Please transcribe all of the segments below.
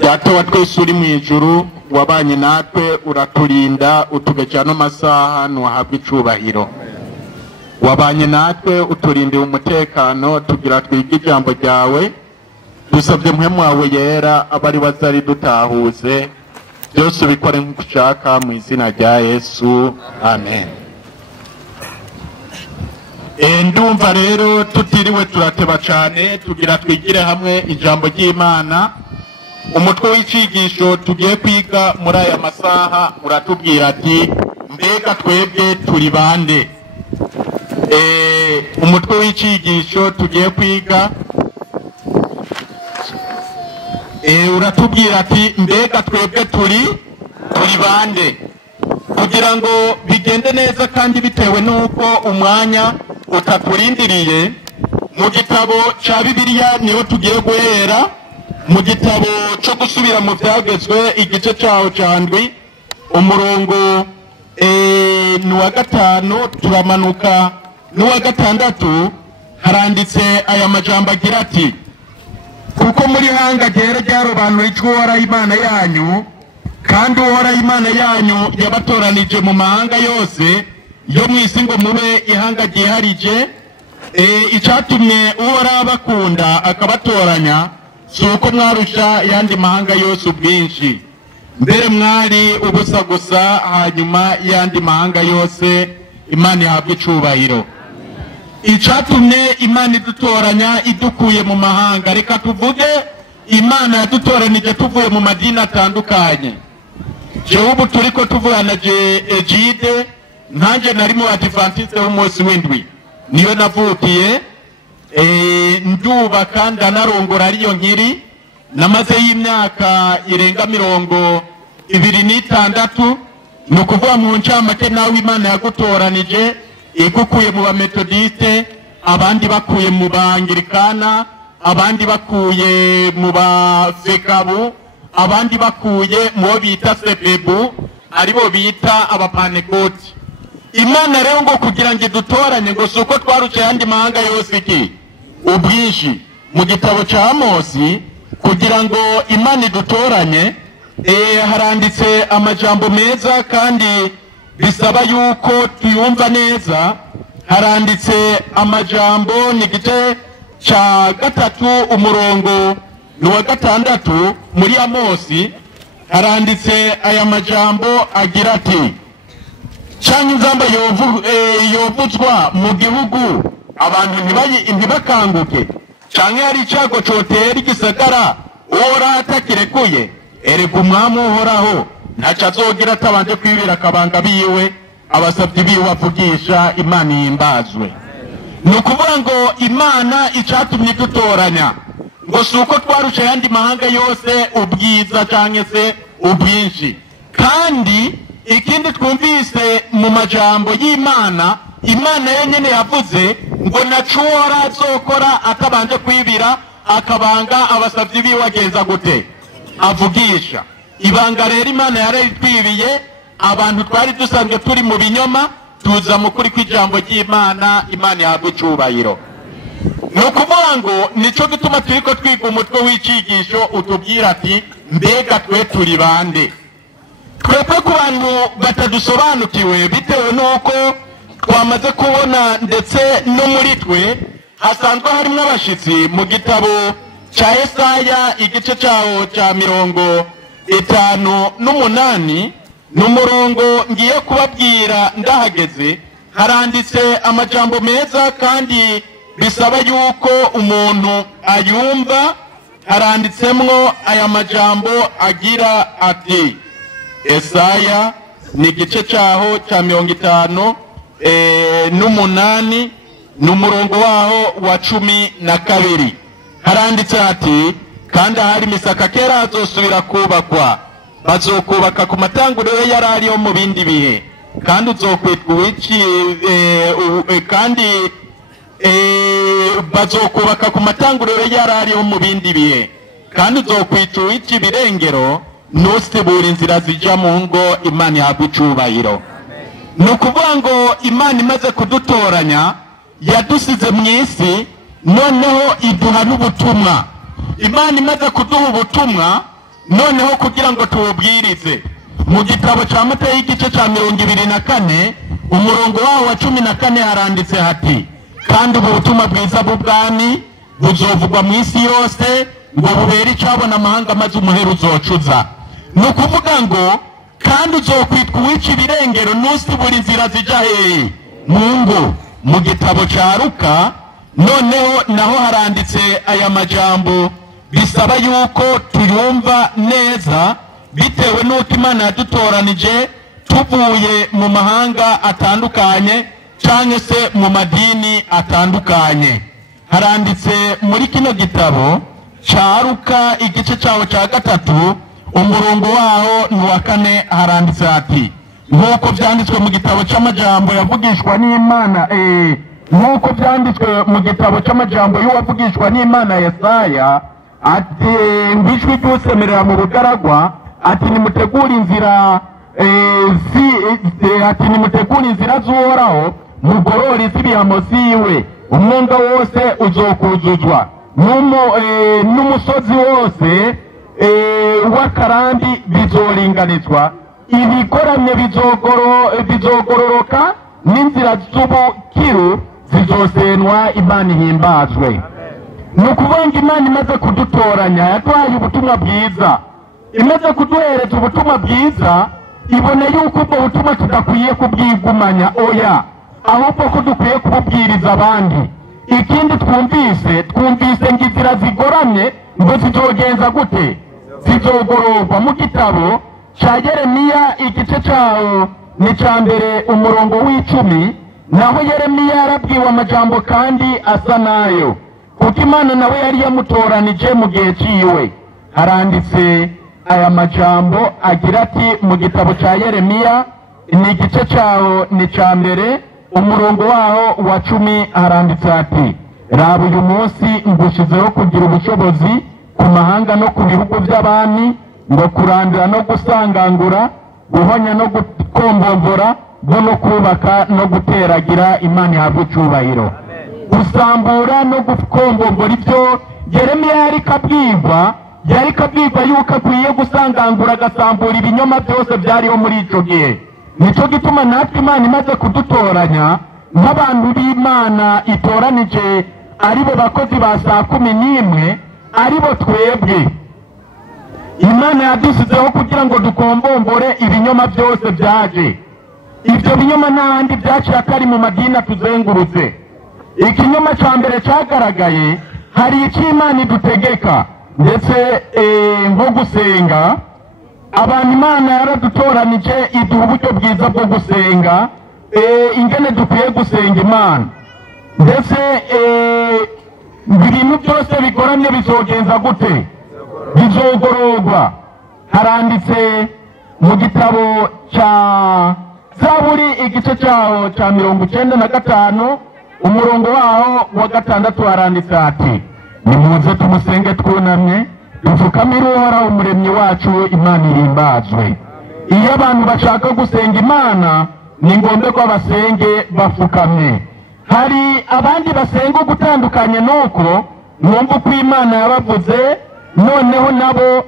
Data wa twese uri mu ijuru wabanye natwe uraturinda utugejeje no masaha ntuhabwe icubahiro. Wabanye natwe uturindira umutekano tugira twige ijambo ryawe. Dusabye mpwemu wawe yera abari bazari dutahuze byose ubikore nk'uko ushaka mu izina rya Yesu, amen. Ndumva rero tutiriwe turateba cyane tugira twigire hamwe ijambo ry'Imana. Umutwe w'icigisho tugiye kwiga muri aya masaha uratubwira ati mbega twebwe turi bande. Umutwe w'icigisho tugiye kwiga uratubwira ati mbega twebwe turi bande. Kugira ngo bigende neza kandi bitewe nuko umwanya utaturindiriye, mu gitabo cya Bibiliya niho tugiye guhera, mu gitabo cyo gusubira mu byagezwe igice cyaho cya ndwi umurongo n'uwa 5 turamanuka n'uwa 6. Haranditse aya majambo agira ati kuko muri hanga ryera ryarobanuye icyo Uhoraho Imana yanyu, kandi Uhoraho Imana yanyu yabatoranije mu mahanga yose yo mu isi ngo mube ihanga ryiharije. Icyatumye Uhoraho abakunda akabatoranya si uko mwarusha yandi mahanga yose ubwinshi, mbere mwari ubusa gusa hanyuma yandi mahanga yose. Imana ihabwe icubahiro. Icyatumye Imana idutoranya idukuye mu mahanga, reka tuvuge Imana yadutoranije tuvuye mu madini atandukanye. Jewe ubu turiko tuvugana Egide, nkanjye nari mu Adventiste w'umunsi w'indwi, niyo navukiye. Ndubaka ndanarongora ariyo nkiri, namaze y'imyaka irenga 26. ni ukuvuga mu ncamake nawe Imana yagutoranije igukuye mu Bametodiste, abandi bakuye mu Baanglikana, abandi bakuye mu Bafekabu, abandi bakuye mu bo bita Sebebu, aribo bita Abapanekoti. Imana rero ngo kugira ngo idutoranye ngo si uko twaruce yandi mahanga yose iki ubwinshi. Mu gitabo cya Amosi kugira ngo Imana idutoranye haranditse amajambo meza kandi bisaba yuko tuyumva neza. Haranditse amajambo ni gice cya 3 umurongo n'uwa 6 muri Amosi. Haranditse aya majambo agira ati cyangwa inzamba yovuzwa mu gihugu abantu ntibakanguke, cyangwa hari icyago cotera igisagara Uhoraho atakirekuye. Erega umwami Uhoraho ntacyo azogira atabanje kwibira akabanga biwe, abasabyi biwe avugisha. Imana yimbazwe. Ni ukuvuga ngo Imana icyatumye dutoranya ngo si uko twarusha yandi mahanga yose ubwiza cyangwa se ubwinshi. Kandi ikindi twumvise mu majambo y'Imana, Imana yenyene yavuze ngo naco Uhoraho azokora atabanje kwibira akabanga abasabyi biwe agenza gute avugisha. Ibanga rero Imana yaritwibiye abantu twari dusanzwe turi mu binyoma, tuza mu kuri kw'ijambo ry'Imana. Imana yahabwe icubahiro. Ni ukuvuga ngo nico gituma turiko twiga umutwe w'icigisho utubwira ati mbega twe turi bande. Twebwe ku bantu batadusobanukiwe bitewe nuko twamaze kubona ndetse no muri twe hasanzwe harimo abashitsi. Mu gitabo cya Yesaya igice cyaho cya 58 n'umurongo ngiye kubabwira ndahageze, haranditse amajambo meza kandi bisaba yuko umuntu ayumva. Haranditsemwo aya majambo agira ati, Yesaya ni igice cyaho cya 58 n'umurongo waho wa 12. Haranditse ati kandi ahari imisaka kera hazosubira kubakwa, bazokubaka ku matanguriro yari ariho mu bindi bihe, kandi uzokwitwa uwiki kandi bazokubaka ku matanguriro yari ariho mu bindi bihe, kandi uzokwitwa uwiki birengero nusibura inzira zijya mu ngo. Imana ihabwe icubahiro. Ni ukuvuga ngo Imana imaze kudutoranya yadusize mu isi, noneho iduha n'ubutumwa. Imana imaze kuduha ubutumwa noneho kugira ngo tuwubwirize mu gitabo cya Matayo igice cya 24 umurongo waho wa 14 haranditse hati kandi ubu butumwa bwiza bw'ubwami buzovugwa mu isi yose ngo bubere icabona amahanga maze umuhero uzocuza. Ni ukuvuga ngo kandi uzokwitwa uwica ibirengero nusibura inzira zija hehe mu ngo. Mu gitabo cya Luka noneho naho haranditse aya majambo bisaba yuko tuyumva neza bitewe n'uko Imana yadutoranije tuvuye mu mahanga atandukanye cyangwa se mu madini atandukanye. Haranditse muri kino gitabo cya Luka igice cyawo cya 3 umurongo waho ni wa 4 haranditse ati nk'uko byanditswe mu gitabo cy'amajambo yavugishwa n'Imana nk'uko byanditswe mu gitabo cy'amajambo y'uwavugishwa n'Imana Yesaya ati ngwijwi ry'usemerera mu bugaragwa ati nimutegura inzira ati nimutegura inzira z'Uhoraho mugorora iz'ibihamo ziwe umwonga wose uzokuzuzwa n'umusozi wose w'akarandi bizoringanizwa ibikoramye bizogororoka n'inzira z'ubukiru zizosenwa Imana ihimbazwe. Ni ukuvuga ngo Imana imaze kudutoranya yaduhaye ubutumwa bwiza, imaze kuduhereza ubutumwa bwiza ibone yuko ubwo butumwa tudakwiye kubwigumanya oya ahubwo ko dukwiye kububwiriza abandi. Ikindi twumvise ngo inzira zigoramye ngo zizogenza gute zizogororwa. Mu gitabo cya Yeremiya igice cyawo ni cya mbere umurongo w'10 naho Yeremiya yarabwiwe amajambo kandi asa nayo kuko Imana nawe yari yamutoranije mu gihe ciwe. Haranditse aya majambo agira ati mu gitabo cya Yeremiya ni igice cyawo ni cya mbere umurongo waho wa 10 haranditse ati raba uyu munsi ngushizeho kugira ubushobozi ku mahanga no ku bihugu by'abami ngo kurandura no gusangangura guhonya no gukombomvora no kubaka no guteragira. Imana ihabwe icyubahiro. Gusambura no gukombomvora ibyo Yeremiya yari kabwirwa yuko akwiye gusangangura agasambura ibinyoma byose byariho muri ico gihe. Nico gituma natwe Imana imaze kudutoranya nk'abantu b'Imana itoranije aribo bakozi ba saa 11 aribo twebwe Imana yadusizeho kugira ngo dukombombore ibinyoma byose byaje. Ibyo binyoma n'ahandi byaciye atari mu madini tuzengurutse. Ikinyoma cya mbere cyagaragaye hari icyo Imana idutegeka ndetse nko gusenga. Abantu Imana yaradutoranije iduha uburyo bwiza bwo gusenga ingene dukwiye gusenga Imana ndetse ibintu byose bigoramye bizogenza gute bizogororwa. Haranditse mu gitabo cya Zaburi igice cyawo cya 95 umurongo waho wa 6 haranditse ati nimuze tumusenge twunamye dupfukamire Uhoraho umuremyi wacu Imana ihimbazwe. Iyo abantu bashaka gusenga Imana ni ngombwa ko basenge bafukamye. Hari abandi basenga gutandukanye nuko mwumva uko Imana yabavuze noneho nabo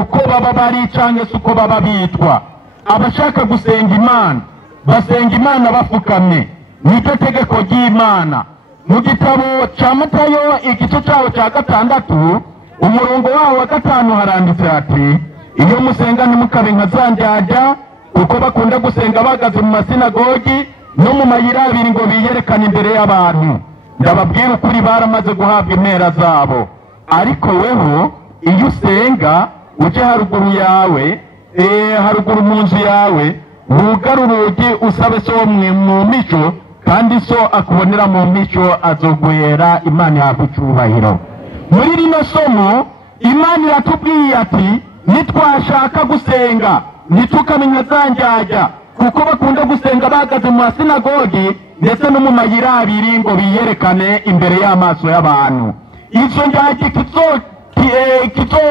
uko baba bari cyangwa se uko baba bitwa. Abashaka gusenga Imana basenga Imana bafukamye nicyo tegeko ry'Imana. Mu gitabo cya Matayo igice cyawo cya 6 umurongo wawo wa 5 haranditse ati iyo musenga ntimukabe nka zandyarya kuko bakunda gusenga bagaze mu masinagogi no mu mayira abiri ngo biyerekane imbere y'abantu. Ndababwira ukuri baramaze guhabwa impera zabo. Ariko weho iyo usenga uje haruguru yawe haruguru mu nzu yawe wugara urugi usabe so mu mico kandi so akubonera mu mico azoguhera. Imana ihabwe icyubahiro. Muri rino somo Imana iratubwiye ati nitwashaka gusenga nitukamenya zandyarya kuko bakunda gusenga bagaze mu masinagogi ndetse no mu mayira abiri ngo biyerekane imbere y'amaso y'abantu. Izo ndyarya kizo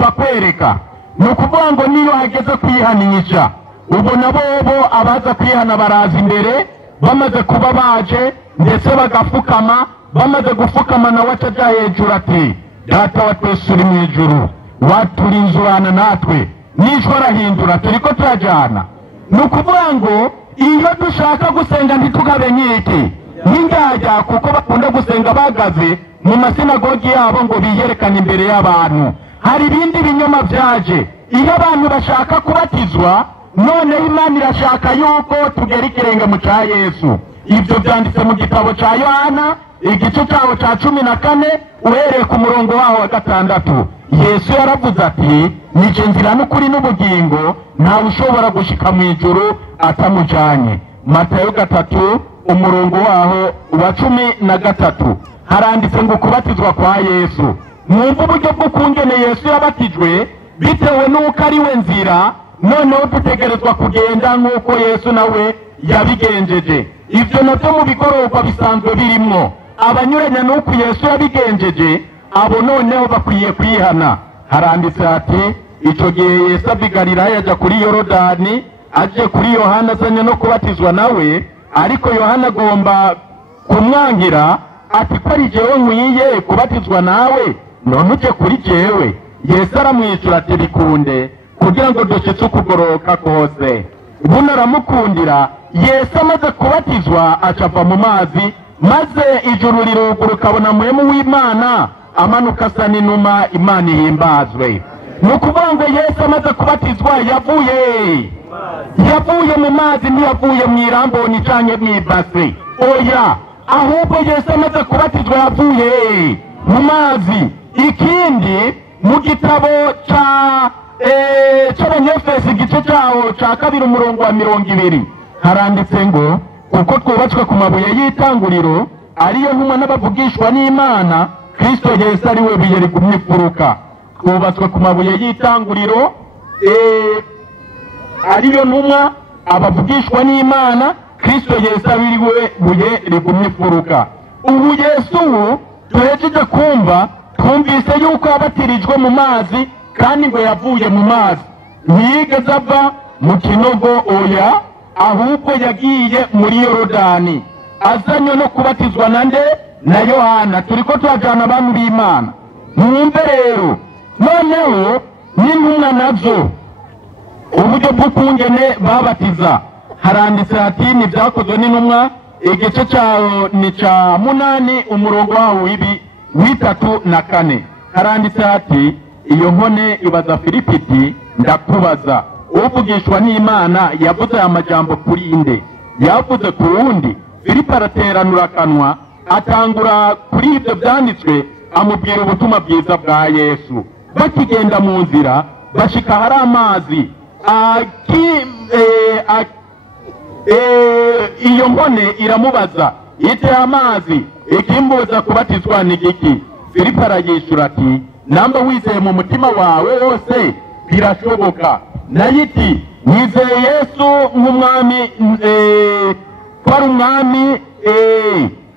bakwereka ni ukuvuga ngo niyo hageze kwihanisha ubona bobo abaza kwihana baraza imbere bamaze kuba baje ndetse bagafukama. Bamaze gufukama nawe acaja hejuru ati data wa twese uri mu ijuru waturinjurana natwe n'ijwi arahindura turiko turajana. Ni ukuvuga ngo iyo dushaka gusenga ntitugabe nk'iki nk'indyarya, kuko bakunda gusenga bahagaze mu masinagogi yabo ngo biyerekane imbere y'abantu. Hari ibindi binyoma byaje. Iyo abantu bashaka kubatizwa, noneho Imana irashaka yuko tugera ikirenge mu cya Yesu. Ibyo byanditse mu gitabo cya Yohana igice cyaho cya 14 uhereye ku murongo waho wa 6. Yesu yaravuze ati, nije nzira n'ukuri n'ubugingo, ntawe ushobora gushika mu ijuru atamujanye. Matayo 3 umurongo waho wa 13 haranditse ngo kubatizwa kwa Yesu. Mwumva uburyo bwo kungene Yesu yabatijwe bitewe n'uko ari we nzira, noneho dutegerezwa kugenda nk'uko Yesu nawe yabigenjeje. Ibyo nabyo mu bigororwa bisanzwe birimwo. Abanyuranya n'uko Yesu yabigenjeje, abo noneho bakwiye kwihana. Haranditse ati, icyo gihe Yesu ava i Galilaya ajya kuri Yorodani, aje kuri Yohana azanye no kubatizwa nawe, ariko Yohana agomba kumwangira ati, ko ari jewe nkwiye kubatizwa nawe, none uje kuri jewe? Yesu aramwishyura ati, bikunde kugira ngo dushitse ukugoroka kose. Buno aramukundira. Yesu amaze kubatizwa acava mu mazi, maze ijuru riruguruka, abona muhemu w'Imana amanuka asa n'inuma, Imana ihimbazwe. Ni ukuvuga ngo Yesu amaze kubatizwa yavuye mu mazi, ntiyavuye mu iramboni canke mw'ibase. Oya, ahubwo Yesu amaze kubatizwa yavuye mu mazi. Ikindi mu gitabo c'Abanyefesi igice cyaho ca 2 umurongo wa 20 haranditse ngo, kuko twubatswe ku mabuye y'itanguriro, ariyo ntumwa n'abavugishwa n'Imana, Kristo Yesu ari we buye rigumye imfuruka. Twubatswe ku mabuye y'itanguriro, ariyo ntumwa abavugishwa n'Imana, Kristo Yesu ari we buye rigumye imfuruka. Ubu Yesu tuhejeje kumva, twumvise yuko yabatirijwe mu mazi, kandi ngo yavuye mu mazi. Ntiyigeze ava mu kinogo, oya, ahubwo yagiye muri Yorodani azanywe no kubatizwa na Yohana. Turiko turajana abantu b'Imana. Mwumve rero, noneho n'intumwa nazo uburyo bw'ukungene babatiza haranditse ati, n'ibyakozwe n'intumwa igice cyaho ni ca 8 umurongo waho w'itatu na 4 haranditse ati, iyo nkone ibaza Filipo iti, ndakubaza, uvugishwa n'Imana yavuze aya majambo kuri inde? Yavuze ku wundi? Filipo arateranura akanwa, atangura kuri ibyo byanditswe, amubwira ubutumwa bwiza bwa Yesu. Bakigenda mu nzira bashika hari amazi, iyo nkone iramubaza iti, amazi ikimbuza kubatizwa ni giki? Filipo arayishura ati, namba wizeye mu mutima wawe wose birashoboka. Nayo iti, nizeye Yesu nk'umwami, ko ari umwami,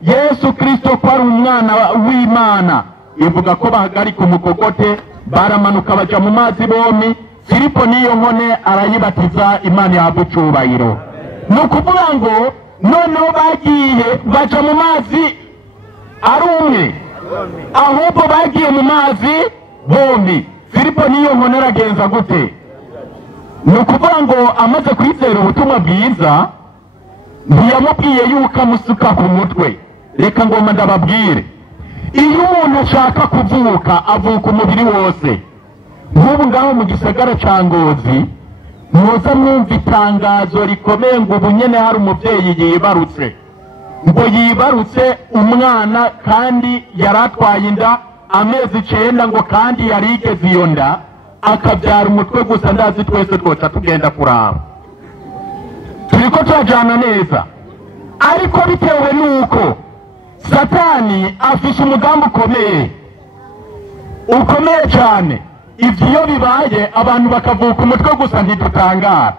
Yesu Kristo ko ari umwana w'Imana. Ivuga ko bahagarika umukogote, baramanuka baja mu mazi bombi. Filipo niyo nkone arayibatiza, Imana yahabwa icubahiro. Ni ukuvuga ngo noneho bagiye baja mu mazi ari umwe, ahubwo bagiye mu mazi bombi. Filipo niyo nkone aragenza gute? Ni ukuvuga ngo amaze kwizera ubutumwa bwiza, ntiyamubwiye yuko amusuka ku mutwe. Reka ngoma ndababwire, iyo umuntu ashaka kuvuka avuka umubiri wose. Nk'ubu ngaho mu gisagara ca Ngozi muza mwumva itangazo rikomeye ngo ubu nyene hari umuvyeyi yibarutse, ngo yibarutse umwana kandi yaratwaye inda amezi 9, ngo kandi yarigeze iyo nda akabyara umutwe gusa. Ndazi twese twoca tugenda kuraba, turiko turajana neza. Ariko bitewe nuko Satani afise umugambi ukomeye cyane, ivyo iyo bibaye abantu bakavuka umutwe gusa ntidutangara.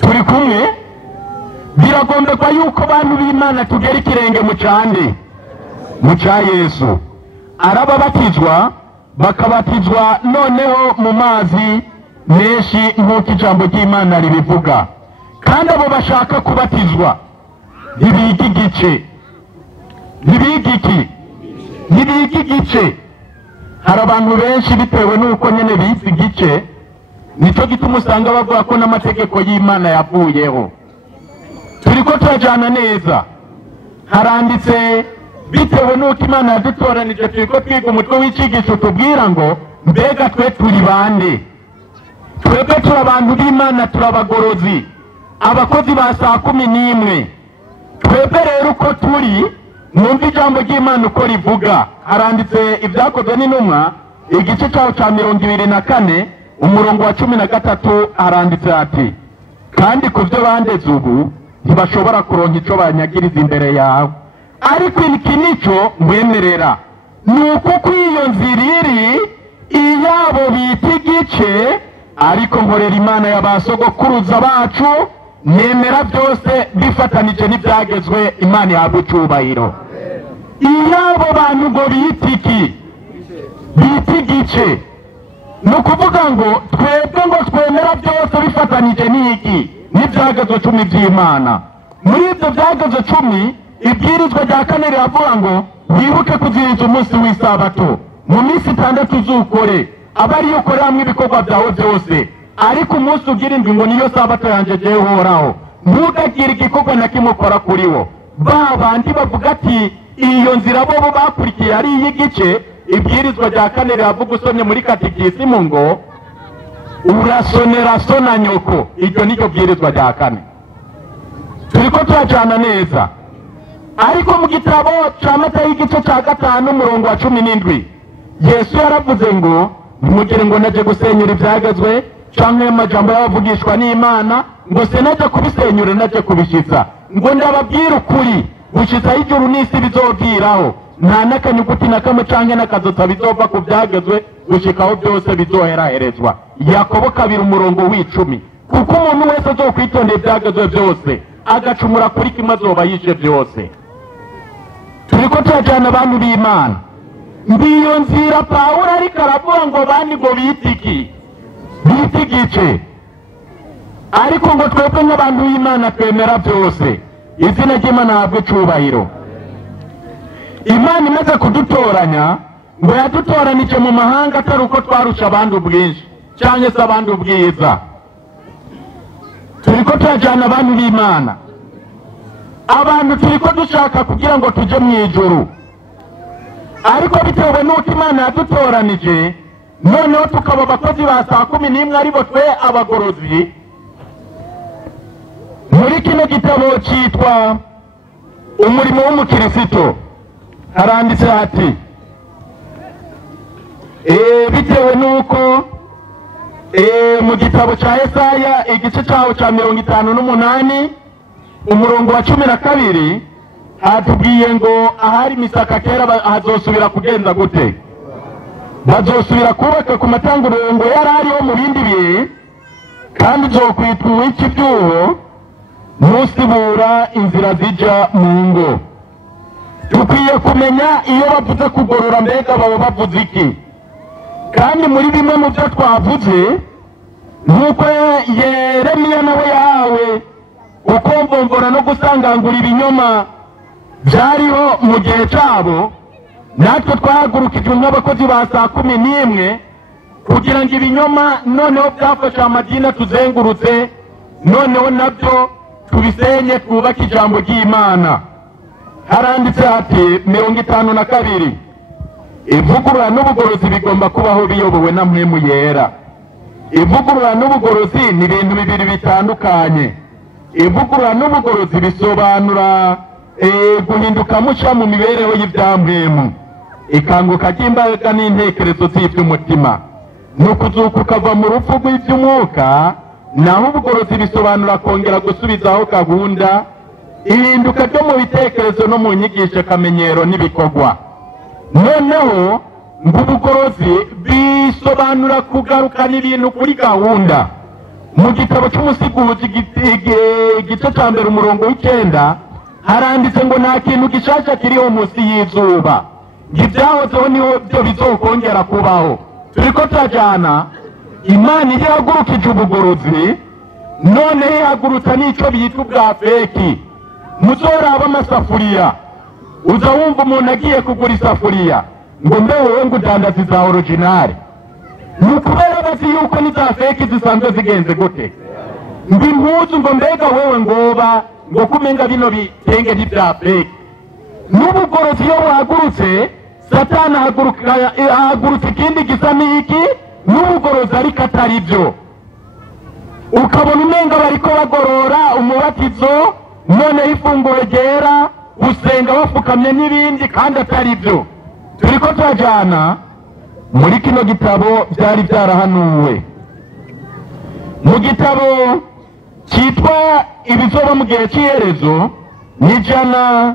Turi kumwe? Biragomberwa yuko abantu b'Imana tugera ikirenge mu ca Yesu. Arababatizwa, bakabatizwa noneho mu mazi menshi nk'uko ijambo ry'Imana ribivuga. Kandi abo bashaka kubatizwa ntibiga igice, hari abantu benshi bitewe n'uko nyene bizi igice nico gituma usanga bavuga ko n'amategeko y'Imana yavuyeho. Turiko turajana neza, haranditse bitewe n'uko Imana yadutoranije turiko twiga umutwe w'icigisho tubwira ngo mbega twe turi bande. Twebwe turi abantu b'Imana, turabagorozi, abakozi ba saa 11. Twebwe rero uko turi, mwumva ijambo ry'Imana uko rivuga. Haranditse Ibyakozwe n'Intumwa igice cyaho cya 24 umurongo wa 13, haranditse ati kandi ku byo bandeze ubu ntibashobora kuronka ico banyagiriza imbere yawe, ariko iki nico mwemerera nuko kw'iyo nzira iri iyabo bita igice, ariko nkorera Imana y'abasogokuruza bacu, nemera byose bifatanije n'ibyagezwe. Imana yahabwa icyubahiro. Iyabo bantu ngo bita iki? Bita igice. Nukuvuga ngo twebwe ngo twemera byose bifatanije n'iki? N'ibyagezwe 10 by'Imana. Muri ibyo byagezwe 10 ibwirizwa rya 4 riravuga ngo wibuke kuziriza umunsi w'isabato, mu minsi 6 uzukore aba ariyo ukoreramwo ibikorwa byawe byose, ariko umunsi ugira indwi ngo niyo sabato yanje jewe uhoraho, ntugagire igikorwa na kimwe ukora kuri wo. Ba bandi bavuga ati iyo nzira bo bakurikiye ari iy'igice, ibwirizwa rya 4 riravuga usomye muri katikisimu ngo urasonera so na nyoko. Iryo niryo bwirizwa rya 4. Turiko turajana neza, ariko mu gitabo ca Matayo igice ca 5 umurongo wa 17 Yesu yaravuze ngo ntimugire ngo naje gusenyura ibyagezwe canke amajambo y'abavugishwa n'Imana, ngo sinaje kubisenyura naje kubishitsa. Ngo ndababwira ukuri, gushitsa ijuru n'isi bizoviraho, nta n'akanyuguti na kamwe canke n'akazotsa bizova ku byagezwe gushikaho byose bizoheraherezwa. Yakobo 2 umurongo w'10. Kuko umuntu wese azokwitondera ibyagezwe byose agacumura kuri kimwe azoba yishe byose. Turiko turajana abantu b'Imana. Ndiyo nzira Pawulo ariko aravuga ngo bandi ngo bita iki? Bita igice. Ariko ngo twebwe nk'abantu b'Imana twemera byose. Izina ry'Imana habwe icyubahiro. Imana imaze kudutoranya, ngo yadutoranije mu mahanga atari uko twarusha abandi ubwinshi cyangwa se abandi ubwiza. Turiko turajana abantu b'Imana, abantu turiko dushaka kugira ngo tuje mu ijuru, ariko bitewe n'uko Imana yadutoranije noneho tukaba abakozi ba saa 11 aribo twe abagorozi. Muri kino gitabo cyitwa umurimo w'umukristo haranditse hati bitewe n'uko mu gitabo cya Yesaya igice cyaho cya 58 umurongo wa 12 hatubwiye ngo ahari misaka kera hazosubira kugenza gute? Bazosubira kubaka ku matanguriro ngo yari ariho mu bindi bihe, kandi uzokwitwa uw'ikibyuho ntusibura inzira zija mu ngo. Dukwiye kumenya iyo bavuze kugorora mbega baba bavuze iki? Kandi muri bimwe mu byo twavuze nk'uko Yeremiya nawe yahawe ukomvomvora no gusangangura ibinyoma byariho mu gihe cyabo, natwe twahagurukijwe nk'abakozi ba saa 11 kugira ngo ibinyoma noneho byafashe amadini tuzengurutse noneho nabyo tubisenye twubake ijambo ry'Imana. Haranditse hati 52 ivugurura n'ubugorozi bigomba kubaho biyobowe na mpwemu yera. Ivugurura n'ubugorozi ni ibintu bibiri bitandukanye. Ivugurura n'ubugorozi bisobanura guhinduka musha mu mibereho y'ibyampwemu, ikanguka ry'imbaraga n'intekerezo z'iby'umutima, nukuzuka ukava mu rupfu rw'iby'umwuka. Naho ubugorozi bisobanura kongera gusubizaho gahunda, ihinduka ryo mu bitekerezo no mu nyigisho, kamenyero n'ibikorwa. Noneho ngo ubugorozi bisobanura kugarukana ibintu kuri gahunda. Mu gitabo cy'umusiguzi igice cya 1 umurongo w'9 haranditse ngo nta kintu gishasha kiriho munsi y'izuba, ibyahozeho niho byo bizokongera kubaho. Turiko turajana Imana ihagurukije ubugorozi, none ihagurutsa n'ico bita ubwa feki. Muzoraba amasafuriya, uza wumva umuntu agiye kugura isafuriya ngo mbe wowe ngo udandaza za original ni ukubera bazi yuko n'iza fake zisanzwe zigenze gute ngo impuzu ngo mbega wewe ngoba ngo kumenga bino bitenge n'ibya fake n'ubugorozi iyo buhagurutse satani ahagurutse ikindi gisa n'iki n'ubugorozi ariko atari byo ukabona umenga bariko bagorora umubatizo noneho ifunguro ryera gusenga bafukamye n'ibindi kandi atari byo turiko turajana muri kino gitabo byari byarahanuwe mu gitabo cyitwa ibizoba mu gihe cy'iherezo n'ijana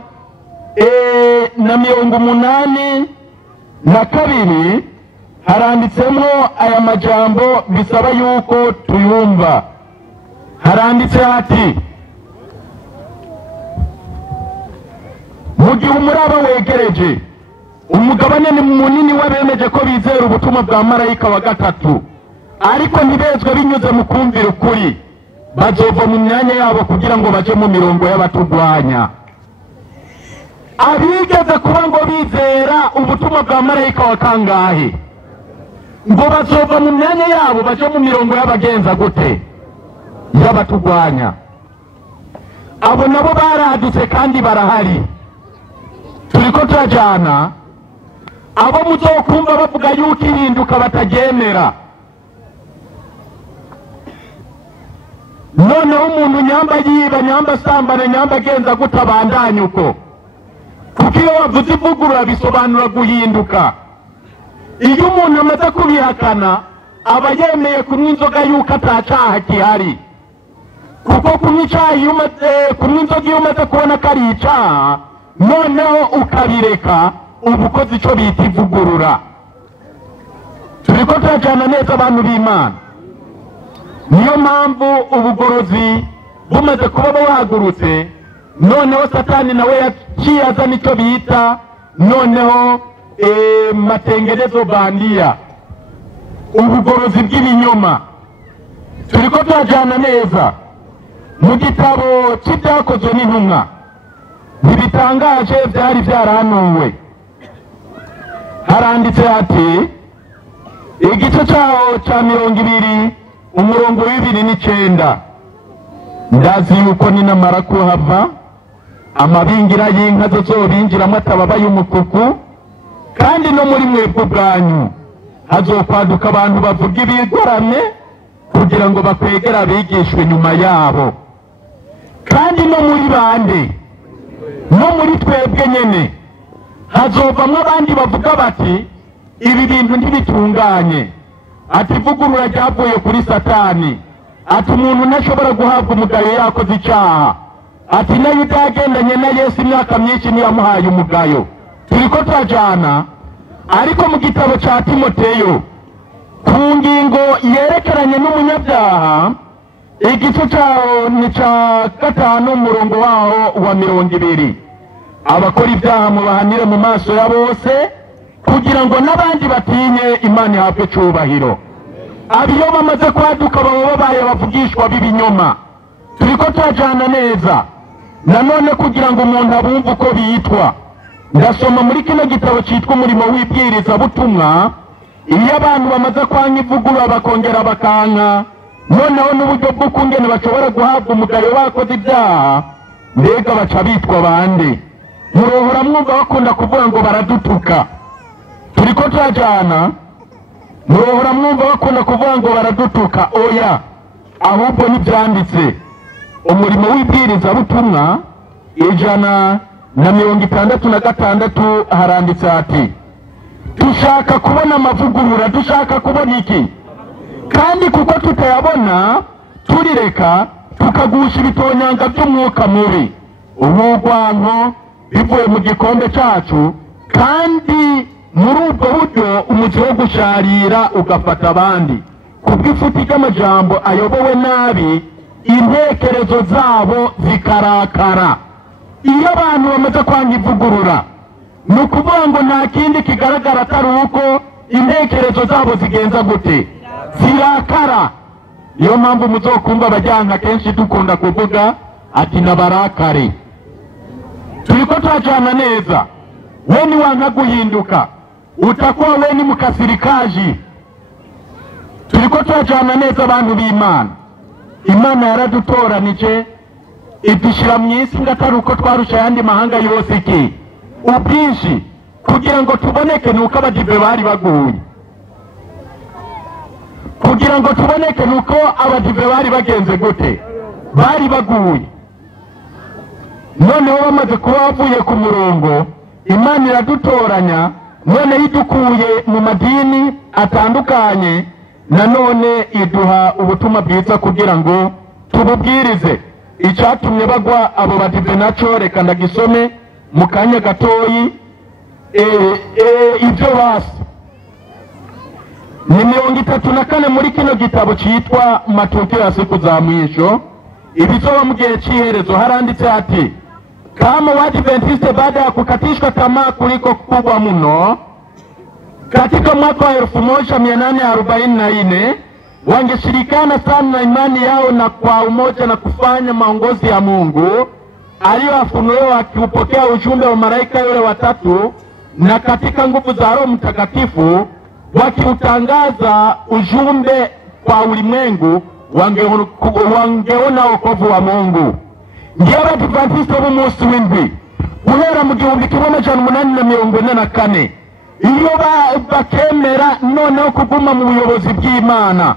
na 82 haranditsemo aya majambo bisaba yuko tuyumva. Haranditse hati mu gihe umuraba wegereje umugabane ni munini w'abemeje ko bizera ubutumwa bwa marayika wa gatatu ariko ntibezwe binyuze mu kumvira ukuri bazova mu myanya yabo kugira ngo baje mu mirongo y'abatugwanya. Abigeze kuba ngo bizera ubutumwa bwa marayika wa kangahe ngo bazova mu myanya yabo baje mu mirongo y'abagenza gute y'abatugwanya. Abo nabo baradutse kandi barahari turiko turajana. Abo muzokumva bavuga yuko ihinduka batagemera noneho umuntu nyamba yiba nyamba sambana nyamba genza gutabandanya uko kuko iyo wavuze ivugurura bisobanura guhinduka. Iyo umuntu amaze kubihakana aba yemeye kunywa inzoga yuko atacaha gihari kuko kunywa inzoga iyo umaze kubona ko ari icaha noneho ukabireka ubu ukoze icyo bita ivugurura. turiko turajana neza abantu b'Imana. Niyo mpamvu ubugorozi bumaze kuba buhagurutse noneho satani nawe yaciye azana icyo bita noneho matengerezo bandia, ubugorozi bw'ibinyoma. turiko turajana neza mu gitabo cy'ibyakozwe n'intumwa ntibitangaje byari byarahanuwe. Haranditse hati igice cyaho cya 20:29 ndazi yuko ninamara kuhava amabingira y'inka zozobinjiramo atababa y'umukuku kandi no muri mwebwe bwanyu hazokwaduka abantu bavuga ibigoramye kugira ngo bakwegera abigishwe nyuma yabo. Kandi no muri bande no muri twebwe nyene hazovamwo abandi bavuga bati ibi bintu ntibitunganye, ati ivugurura ryavuye kuri satani, ati umuntu ntashobora guhabwa umugayo yakoze icyaha, ati nayo utagendanye na Yesu imyaka myinshi ntiyamuhaye umugayo. turiko turajana ariko mu gitabo cya Timoteyo ku ngingo yerekeranye n'umunyabyaha igice cyaho ni cya 5 umurongo waho wa 20 abakora ibyaha mubahanire mu maso ya bose kugira ngo n'abandi batinye Imana ihabwe cyubahiro. Abiyo bamaze kwaduka baba babaye bavugishwa b'ibinyoma. turiko turajana neza nanone kugira ngo umuntu abumve uko bitwa. Ndasoma muri kino gitabo cyitwa umurimo w'ibwiriza butumwa, iyo abantu bamaze kwanga ivugurura bakongera bakanka noneho n'uburyo bw'ukungene bashobora guhabwa umugayo bakoze ibyaha, mbega baca bitwa bande? Murohora mwumva bakunda kuvuga ngo baradutuka. turiko turajana murohora mwumva bakunda kuvuga ngo baradutuka. Oya, ahubwo n'ibyanditse umurimo w'ibwiriza butumwa 166 haranditse hati dushaka kubona amavugurura, dushaka kubona iki? Kandi kuko tutayabona turireka tukagusha ibitonyanga by'umwuka mubi, ubugwanko bivuye mu gikombe cyacu, kandi muri ubwo buryo umuzi wo gusharira ugafata abandi kubw'ifuti ry'amajambo ayobowe nabi, intekerezo zabo zikarakara. Iyo abantu bamaze kwanga ivugurura ni ukuvuga ngo nta kindi kigaragara atari uko intekerezo zabo zigenza gute? Zirakara. Niyo mpamvu muzokumva abajyanka kenshi dukunda kuvuga ati nabarakare. turiko turajana neza we niwanka guhinduka utakuwa we ni mukasirikaji. Turiko turajana neza abantu b'Imana. Imana yaradutoranije idushira mw'isi ngatari uko twarusha yandi mahanga yose iki ubwinshi kugira ngo tuboneke nuko abadive bari baguye, kugira ngo tuboneke nuko abadive bari bagenze gute, bari baguye. Noneho bamaze kuba bavuye ku murongo, Imana iradutoranya, none idukuye mu madini atandukanye, nanone iduha ubutumwa bwiza kugira ngo tububwirize. Icyatumye bagwa abo badive naco reka ndagisome mu kanya gatoyi. Ibyo basi ni 34 muri kino gitabo cyitwa Matukio ya siku za mwisho. Ibizoba mu gihe cy'iherezo haranditse ati, kama Waadventiste baada ya kukatishwa tamaa kuliko kubwa mno katika mwaka wa 1844 wangeshirikana sana na imani yao na kwa umoja na kufanya maongozi ya Mungu aliyowafunulia wakiupokea ujumbe wa malaika yule watatu, na katika nguvu za Roho Mtakatifu wakiutangaza ujumbe kwa ulimwengu, wangeona wokovu wa Mungu. Ngiye Abadiventiste b'umunsi w'indwi guhera mu 1844 iyo bakemera noneho kuguma mu buyobozi bw'Imana,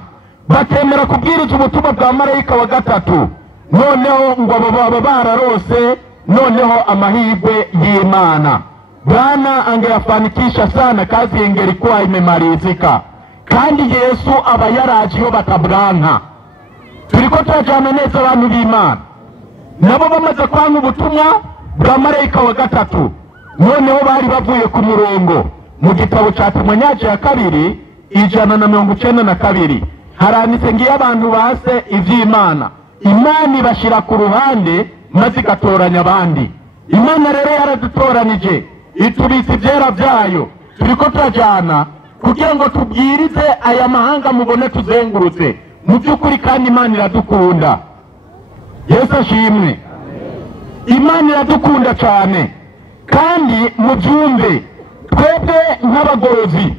bakemera kubwiriza ubutumwa bwa malaika wa gatatu, noneho ngo abo bararose noneho amahirwe y'Imana. Bwana angeyafanikisha sana, kazi ingelikuwa imemalizika, kandi Yesu aba yarajiho batabwanka. Turiko turajana neza abantu b'Imana, nabo bamaze kwanga ubutumwa bwa malaika wa gatatu, noneho bari bavuye ku murongo. Mu gitabo cya Timoteyo ya kabiri 192 haranditse ngiye abantu base ivy'Imana, Imana ibashira ku ruhande maze igatoranya abandi. Imana rero yaradutoranije itubitse ibyera byayo, turiko turajana kugira ngo tubwirize aya mahanga mubone tuzengurutse. Mu by'ukuri kandi Imana iradukunda. Yesu ashimwe. Imana iradukunda cyane, kandi mubyumve twebwe nk'abagorozi,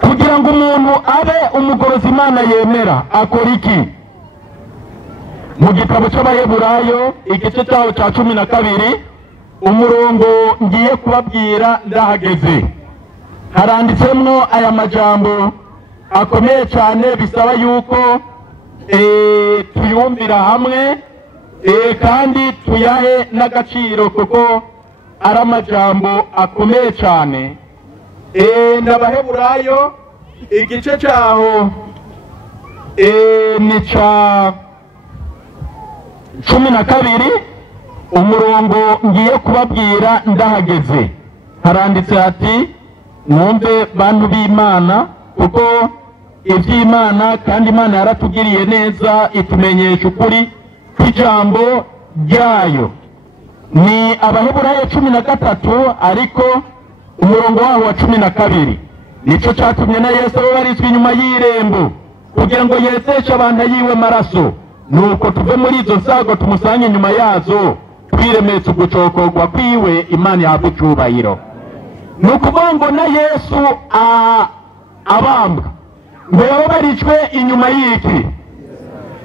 kugira ngo umuntu abe umugorozi Imana yemera akora iki? Mu gitabo cy'Abaheburayo igice cyaho cya 12 umurongo ngiye kubabwira ndahageze, haranditsemo aya majambo akomeye cyane bisaba yuko tuyumvira hamwe kandi tuyahe n'agaciro kuko ari amajambo akomeye cyane. Ndabaheburayo igice cyaho ni ca 12 umurongo ngiye kubabwira ndahageze, haranditse ati, mwumve bantu b'Imana kuko ivy'Imana kandi Imana yaratugiriye neza itumenyesha ukuri kw'ijambo ryayo. Ni Abaheburayo 13 ariko umurongo waho wa 12 nico cyatumye na Yesu abarizwa inyuma y'irembo kugira ngo yezeshe abantu yiwe maraso, nuko tuve muri izo sago tumusange nyuma yazo twiremetse ugucokorwa kwiwe. Imana yahabwe icyubahiro. Nukuvuga na Yesu abambwa ngo yabarijwe inyuma y'iki,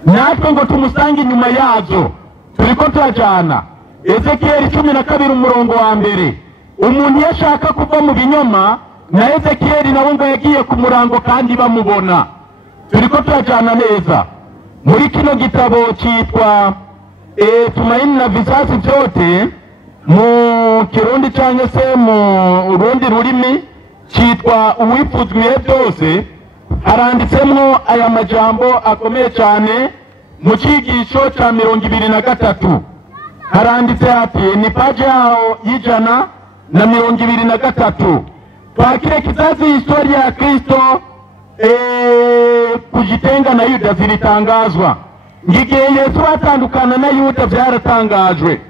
natwe ngo tumusange inyuma yazo. Turiko turajana Ezekiel 12 umurongo wa mbere, umuntu yashaka kuva mu binyoma na Ezekiel nawe ngo yagiye ku murango kandi bamubona. Turiko turajana neza muri kino gitabo cyitwa Tumaini na Vizazi Vyote, mu Kirundi cyangwa se mu rundi rurimi cyitwa Uwifuzwa ibihe byose, haranditsemo aya majambo akomeye cyane. Mu cyigisho cya 23 haranditse ati, ni paji yaho y'123, twakire kizazi historia ya Kristo kujitenga na Yuda zilitangazwa. Ngigihe Yesu atandukana na Yuda byaratangajwe.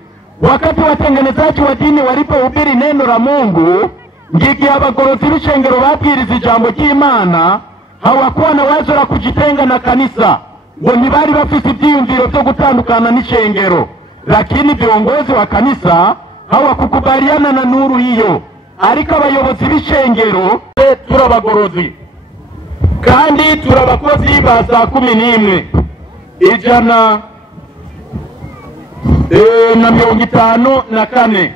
Wakati watengenezaji wa dini walipohubiri neno la Mungu, ngigihe abagorozi b'ishengero babwiriza ijambo ry'Imana, hawakuwa na wazo la kujitenga na kanisa, ngo ntibari bafite ibyiyumviro byo gutandukana n'ishengero. Lakini viongozi wa kanisa hawakukubaliana na nuru hiyo, ariko abayobozi b'ishengero turabagorozi kandi turabakozi ba saa 11 154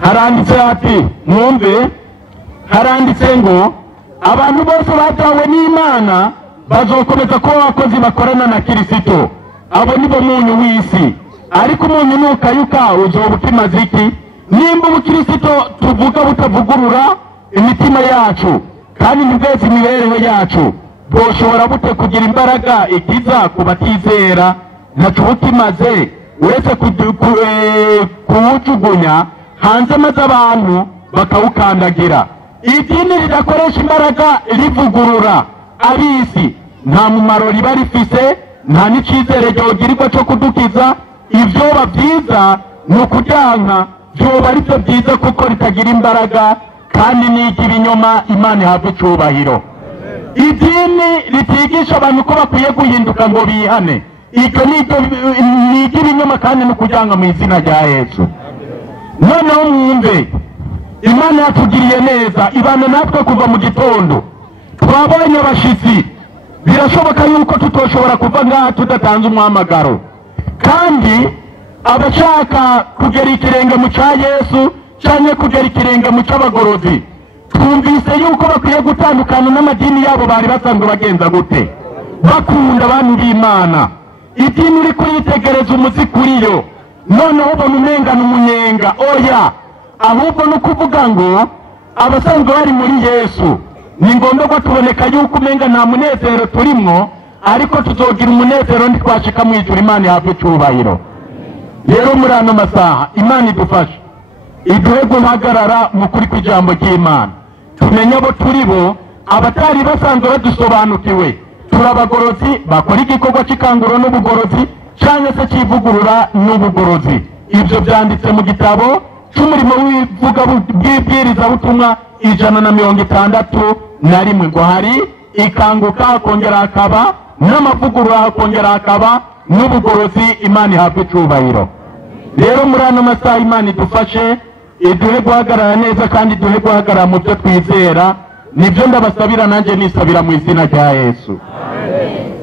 haranditse ati mwumve, haranditse ngo abantu bose batawe n'Imana bazokomeza kuba abakozi bakorana na Kristo, abo nibo munyu w'isi. Ariko umuntu nukayuka uzoba ukimaze iki? Nimba ubukristo tuvuga butavugurura imitima yacu kandi nibweze imibereho yacu, boshobora bute kugira imbaraga ikiza ku batizera? Ntaco bukimaze uretse kuwujugunya hanze maze abantu bakawukandagira. Idini ridakoresha imbaraga rivugurura abisi nta mumaro riba rifise, nta n'icizere ryogirirwa cyo kudukiza. Ivyoba vyiza ni ukujyanka, vyoba ari byo byiza kuko ritagira imbaraga kandi n'igira inyuma. Imana ihabwe icubahiro. Idini ritigisha abantu ko bakwiye guhinduka ngo bihane, icyo nigira inyuma kandi ni ukujyanka mu izina rya Yesu. Noneho mwumve, Imana yatugiriye neza, ibana natwe kuva mu gitondo. Twabonye abashitsi, birashoboka yuko tutoshobora kuva ngaha tudatanze umuhamagaro, kandi abashaka kugera ikirenge mu cya Yesu cyane kugera ikirenge mu cy'abagorozi, twumvise yuko bakwiye gutandukana n'amadini yabo bari basanzwe bagenza gute, bakunda abantu b'Imana. Idini uri kuyitegereza umuzi kuri yo, noneho ubona umenga n'umunyenga. Oya, ahubwo no kuvuga ngo abasanzwe bari muri Yesu ni ngombwa ko tuboneka yuko umenga nta munezero turimwo, ariko tuzogira umunezero ntitwashika mu ijuru. Imana ihabwe icubahiro. Rero muri ano masaha Imana idufashe, iduhe guhagarara mu kuri kw'ijambo ry'Imana, tumenye abo turi bo, abatari basanzwe badusobanukiwe. Turabagorozi bakora igikorwa cy'ikanguro n'ubugorozi cyangwa se cy'ivugurura n'ubugorozi. Ibyo byanditse mu gitabo cy'umurimo w'ibwirizabutumwa 161 ngo hari ikanguka hakongera hakaba n'amavugurura hakongera hakaba n'ubugorozi. Imana ihabwe icubahiro. Rero muri ano masaha Imana idufashe, iduhe guhagarara neza kandi iduhe guhagarara mu byo twizera. Nibyo ndabasabira nanjye nisabira mu izina rya Yesu.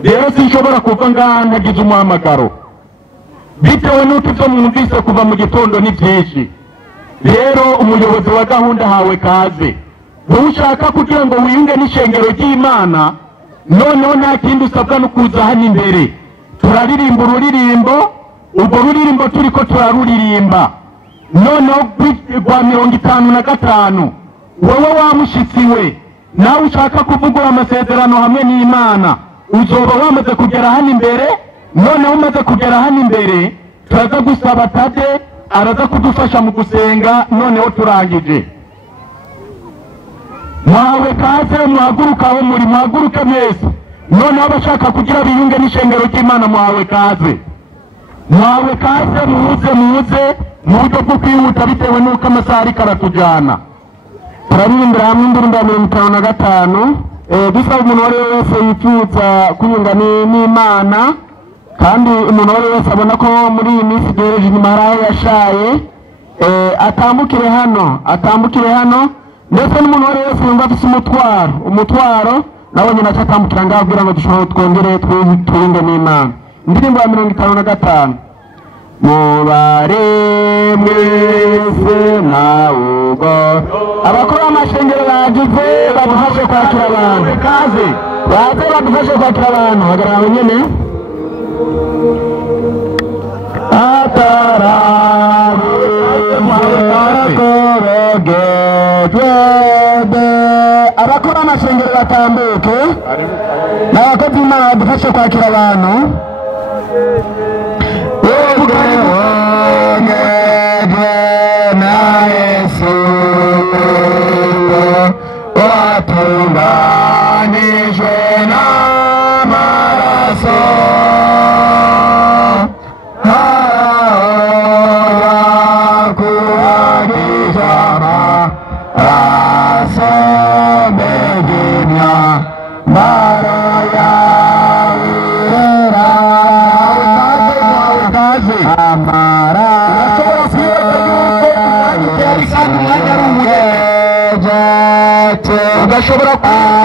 Rero sinshobora kuva ngaha ntagize umuhamagaro, bitewe n'uko ibyo mwumvise kuva mu gitondo ni byinshi. Rero umuyobozi wa gahunda hawe kaze, wowe ushaka kugira ngo wiyunge n'ishengero ry'Imana, noneho nta kindi usabwa no kuza hano imbere. Turaririmba ururirimbo, urwo ruririmbo turiko turaruririmba. Noneho rwa 55 wowe wamushitsiwe nawe ushaka kuvugura amasezerano hamwe n'Imana, uzoba wamaze kugera hano imbere. Noneho umaze kugera hano imbere, turaza gusaba Tade araza kudufasha mu gusenga. Noneho turangije, mwawe kaze, muhagurukaho muri, muhaguruke mwese. Noneho abashaka kugira biyunge n'ishengero ry'Imana, mwawe kaze, mwawe kaze, muze mu buryo bwo kwihuta bitewe n'uko amasaha ariko aratujyana. Turaririmbira hamwe indirimbo ya 55 dusaba umuntu wari wese yifuza kwiyunga n'Imana, kandi umuntu wari wese abona ko muri iyi minsi duhereje inyuma hari aho yashaye, atambukire hano. Ndetse n'umuntu wari wese yumva afite umutwaro nawe nyine atambukira ngaho kugira ngo dushobore twongere twiyunge n'Imana. Indirimbo ya 55 mubare mwese nawugo. Abakora amashengero bagize badufashe kwakira abantu, kaze baze badufashe kwakira abantu. Hagarara nyene abakora amashengero batambuke, n'abakozi b'Imana badufashe kwakira abantu. Watunganijwe n'amaraso, kuhagisha amaraso begimya maraya amara. ugashobora kubwira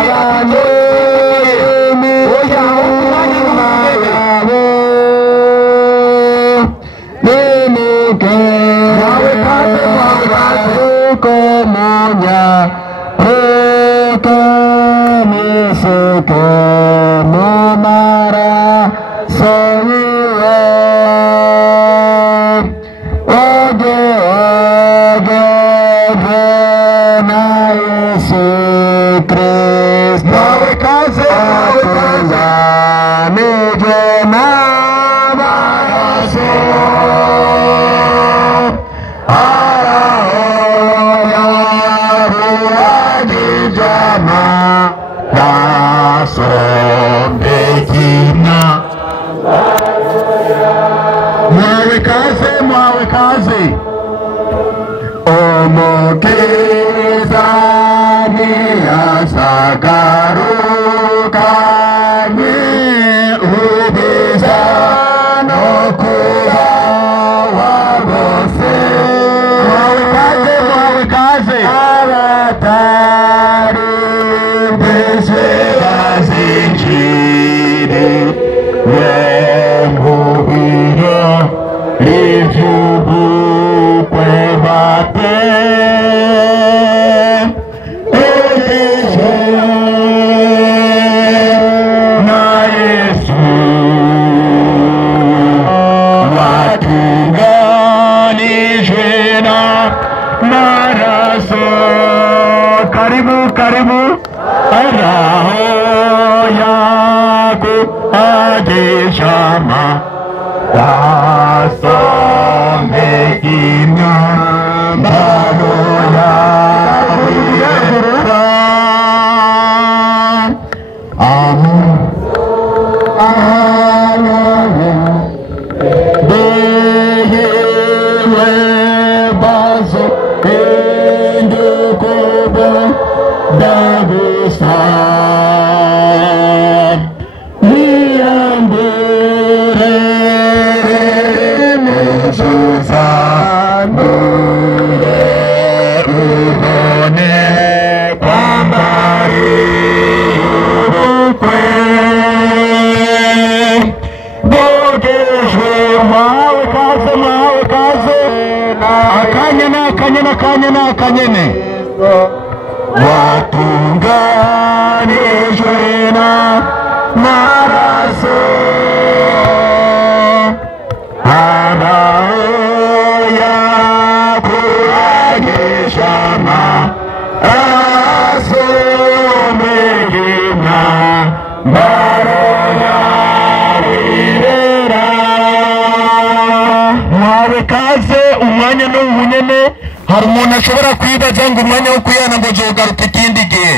ashobora kwibaza ngo umwanya wo kuyana ngo jogaruka ikindi gihe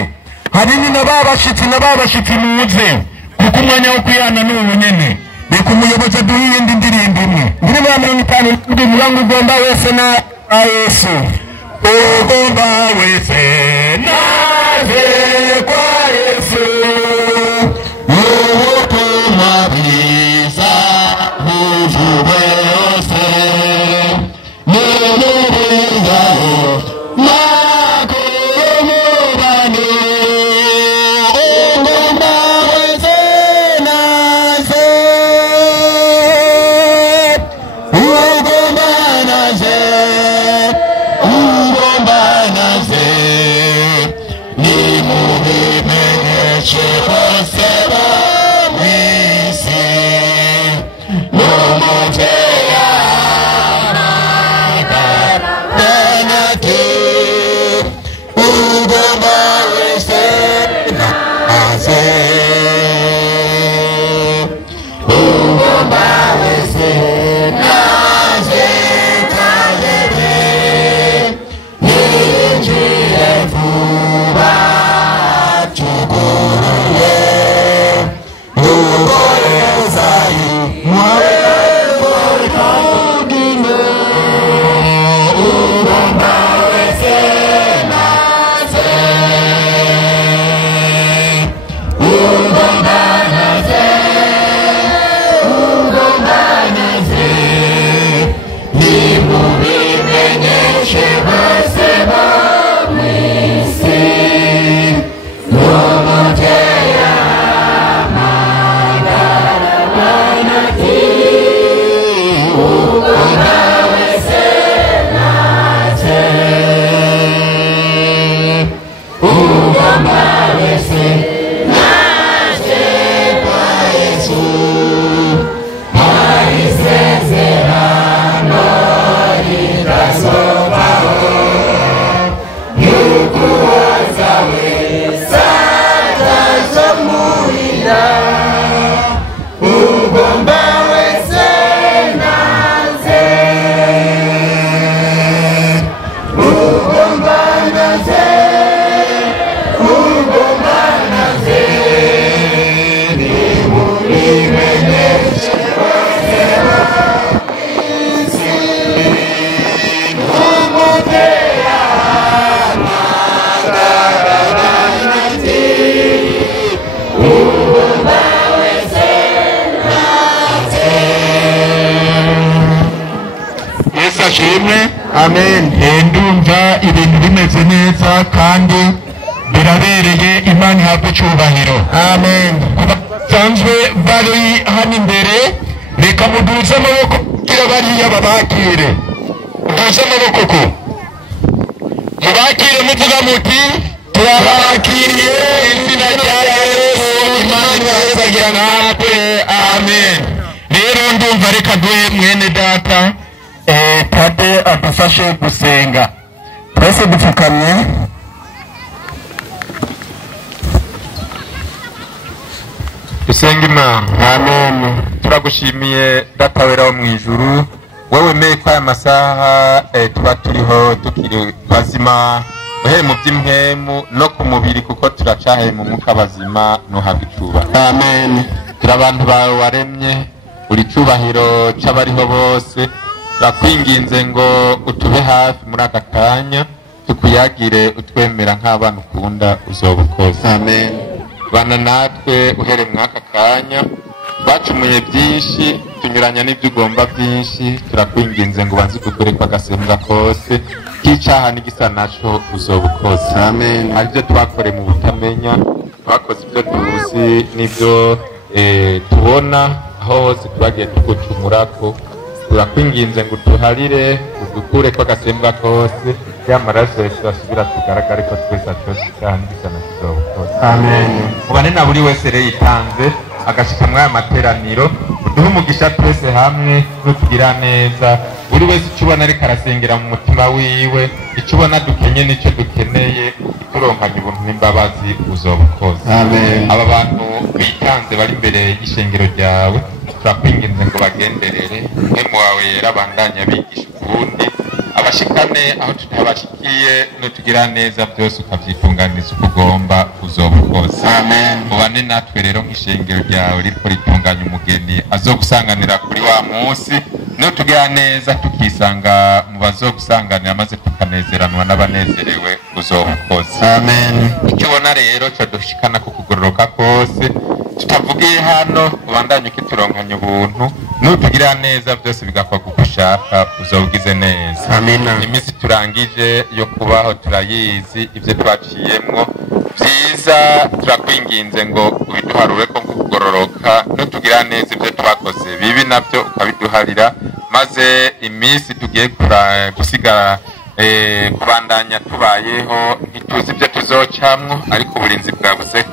hanini n'ababashitsi muze kuko umwanya wo kuyana n'ubu nyene reka umuyobozi aduhe iyindi ndirimbo imwe ndirimbo ya 50 murango ugomba wese na Yesu ugomba wese naje kwa Yesu ubutumwa bwiza buvuwe yose Amen. Ndumva ibintu bimeze neza kandi birabereye, Imana ihabwe icyubahiro. Amen. Sanzwe bari hano imbere, reka muduze amaboko kugira bariya babakire. Muduze amaboko ko mubakire, muvuga muti turabakiriye izina rya Yesu, Imana ibagira natwe. Amen. Rero ndumva reka duhe mwene data Tade adufashe gusenga. Twese dupfukamye. Dusenga Imana. Amen. Turagushimiye data wera wo mwijuru, wewe meye kwa amasaha tuba turiho tukiri bazima, uhere mu by'impemu no ku mubiri, kuko turacahe mu mwuka bazima nuhabwa icubahiro. Amen. Turabantu bawe waremye, uri cubahiro c'abariho bose, turakwinginze ngo utube hafi muri aka kanya, tukuyagire utwemera nk'abana ukunda uzoba ukoze. Amen. Bana natwe uhere muri aka kanya, bacumuye byinshi tunyuranya n'ibyo ugomba byinshi, turakwinginze ngo banze dukore kwa gasembwa kose k'icaha n'igisa naco uzoba ukoze. Amen. Hari ibyo twakoreye mu butamenya, twakoze ibyo tuzi n'ibyo tubona, aho hose twagiye tugucumurako, turakwinginze ngo tuharire udukure kwa gasembwa kose, y'amaraso Yesu asubira tugaragare ko twese atose icyaha n'igisa naco uzoba ukoze. Amen. Mubane na buri wese rero yitanze agashika muri aya materaniro, uduhe umugisha twese hamwe nutugira neza, buri wese icyo ubona ariko arasengera mu mutima wiwe, icyo ubona dukenye n'icyo dukeneye, turonkanye ubuntu n'imbabazi uzoba ukoze. Amen. Aba bantu bitanze bari imbere y'ishengero ryawe, turakwinginze ngo bagenderere, mwemu wawe yera abandanya bigisha ukundi, abashikane aho tutabashikiye, nutugira neza byose ukavyitunganiza uko ugomba uzoba ukoze. Amen. Mubane natwe rero nk'ishengero ryawe ririko ritunganya umugeni azogusanganira kuri wa munsi, nutugira neza tukisanga mu bazogusanganira, maze tukanezeranwa n'abanezerewe uzoba ukoze. Amen. Icyo ubona rero cyo dushikana ku kugororoka kose tutavugiye hano, ubandanye ukituronkanya ubuntu, nutugira neza byose bigakwa kuko ushaka uzoba ugize neza. Amen. Iminsi turangije yo kubaho turayizi, ibyo twaciyemwo byiza, turakwinginze ngo ubiduharure ko kugororoka, nutugira neza ibyo twakoze bibi nabyo ukabiduharira, maze iminsi tugiye gusigara kubandanya tubayeho ntituzi ibyo tuzocamwo, ariko uburinzi bwabuze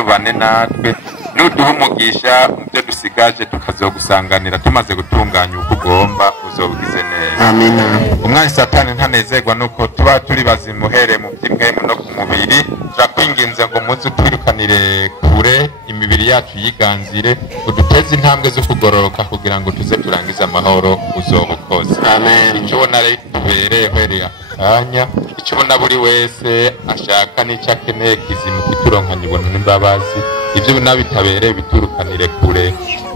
bubane natwe, nuduha umugisha mu byo dusigaje tukazogusanganira tumaze gutunganya uko ugomba uzoba ugize neza. Amina. Umwanya Satani ntanezerwa nuko tuba turi bazima uhereye mu by'impwemu no ku mubiri, turakwinginze ngo muze twirukanire kure imibiri yacu yiganzire, uduteze intambwe zo kugororoka kugira ngo tuze turangize amahoro uzoba ukoze. Amen. Icyo ubona rero tubereye uhereye akanya, icyo ubona buri wese ashaka n'icyo akeneye kizima kituronkanye ubuntu n'imbabazi, ibyo ubona bitabereye biturukanire kure,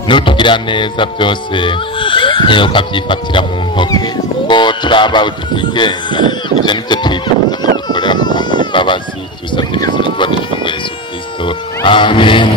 nutugira neza byose ukabyifatira mu ntoki, ngo turi abawe tutigenga, ibyo nibyo twifuza ko dukorera kugira ngo imbabazi tubisabye mu izina rya Yesu Kristo. Amen.